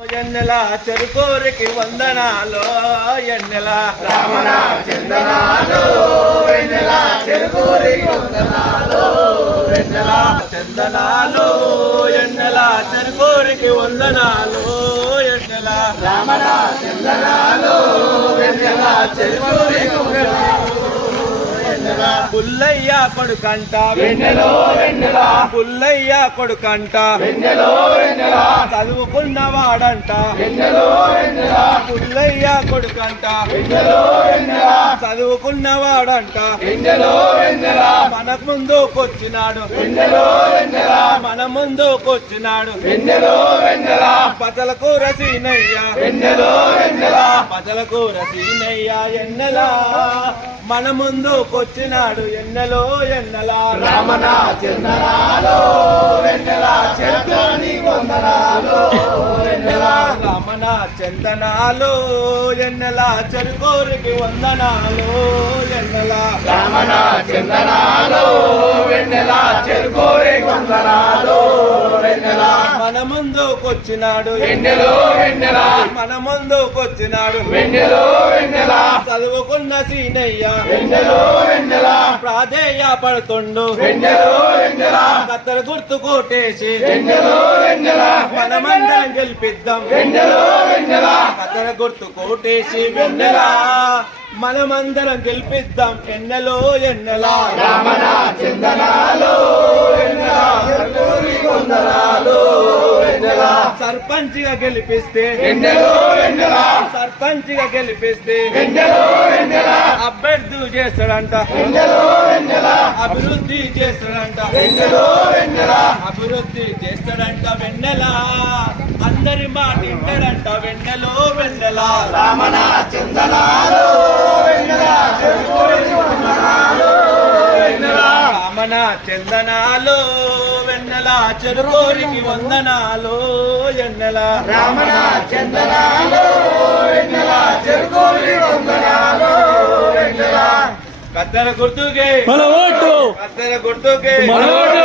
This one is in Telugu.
ఎన్నెల చెరుకోరికి వందనాలు ఎన్నెల రమణ చందనాలు వెన్నెల చెరుకోరికి వందనాలు వెన్నెల చందనాలు ఎన్నెల చెరుకోరికి వందనాలు ఎన్నెల రమణ చందనాలు వెన్నెల చెరుకోరికి వందనాలు పుల్లయ్య కొడుకంట వెన్నెలో వెన్నెల పుల్లయ్య కొడుకంట వెన్నెలో వెన్నెల చదువుకున్నవాడంట వెన్నెలో వెన్నెల పుల్లయ్య కొడుకంట వెన్నెలో వెన్నెల చదువుకున్నవాడంట వెన్నెలో వెన్నెల మన ముందుకొచ్చినాడు వెన్నెలో వెన్నెల మన ముందుకొచ్చినాడు వెన్నెలో వెన్నెల పతలకు రసీనయ్య వెన్నెలో వెన్నెల పతలకు రసీనయ్య ఎన్నెలా మన ముందుకొచ్చినాడు ఎన్నెలో ఎన్నెలా రమణ చందనాలు వెన్నెల చెరుకోని వందనాలు వెన్నెల రమణ చందనాలు ఎన్నెల చెరుకోరికి వందనాలు ఎన్నెల రమణ చందనాలు వెన్నెల చెరుకోరి వందనాలు వెన్నెల మన ముందుకొచ్చినాడు వెన్నెలో వెన్నెల మన ముందుకొచ్చినాడు వెన్నెలో వెన్నెల చదువుకున్న సీనయ్య వెన్నెలో వెన్నెల ప్రాధేయ పడుతుండు వెన్నెలో వెన్నెల కత్తెర గుర్తు కొట్టేసి వెన్నెలో వెన్నెల మనమందరం గెలిపిద్దాం వెన్నెలో వెన్నెల కత్తెర గుర్తు కొట్టేసి వెన్నెలా మనమందరం గెలిపిద్దాం ఎన్నెలో ఎన్నెలా రమణ చందనాలు వెన్నెల చెరుకోరి వందనాలు వెన్నెల సర్పంచిగా గెలిపిస్తే వెన్నెలో వెన్నెల సర్పంచిగా గెలిపిస్తే వెన్నెలో వెన్నెల అభ్యర్థి చేస్తాడంట వెన్నెలో వెన్నెల అభివృద్ధి చేస్తాడంట వెన్నెలో వెన్నెల అభివృద్ధి చేస్తాడంట వెన్నెలా అందరి మాట వింటాడంట వెన్నెలో వెన్నెలా రమణ చందనాలు వెన్నెల చెరుకోరి వందనాలు వెన్నెల రమణ చందనాలు వెన్నెల చెరుకోరికి వందనాలు ఎన్నెల రమణ చందనాలు వెన్నెల చెరుకోరి వందనాలు వెన్నెల కత్తెర గుర్తుకే మన ఓటు కత్తెర గుర్తుకే మన ఓటు